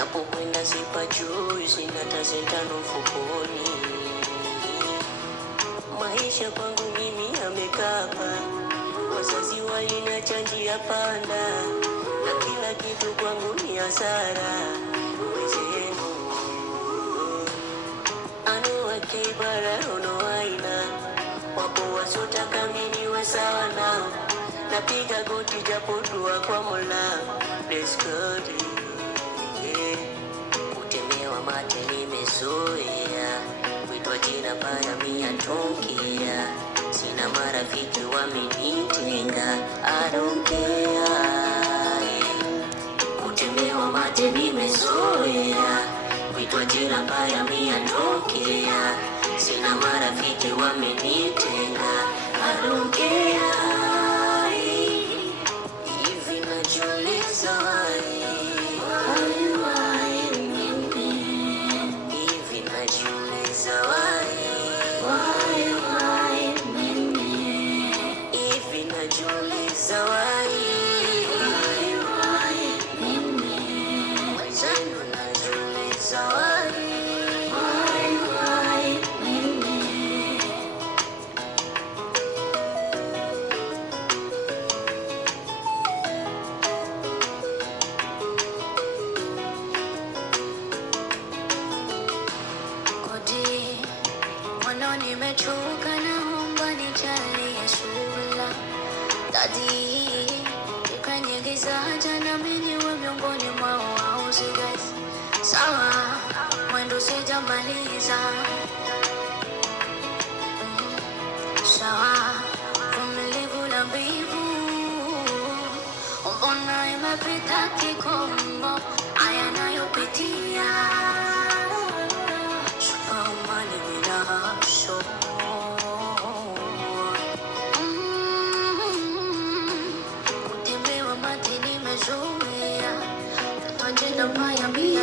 napokwenda sipajui, sina hata sentano mfukoni. Maisha kwangu mimi yamekapa, wazazi waliniacha njia panda, na kila kitu kwangu ni hasara. Wezenu anuwake bara unowaina, wapo wasotaka mimi wa sawa nao, napiga goti japo dua kwa Mola. Bless God, yeah. Kutemewa mate nimezoea, kuitwa jina baya mia tokea, sina marafiki wamenitenga, I don't care, yeah. Kutemewa mate nimezoea, kuitwa jina baya mia tokea, sina marafiki wamenitenga, I don't care, yeah. Hivi najiuliza why mimi? Hivi najiuliza why mimi? Hivi najiuliza why mimi? Wenzangu najiuliza why mimi? Kodi mwana nimechoka, naomba nijalie sura. Dadi ikanyegeza jana, mimi wa miongoni mwao wauzi guys. Sawa mwendo sijamaliza, sawa vumilivu la mbivu, mbona imepita kikomo haya nayopitia. Superwoman ninasho, kutembewa mate nimezoea, tatwanje na maya mia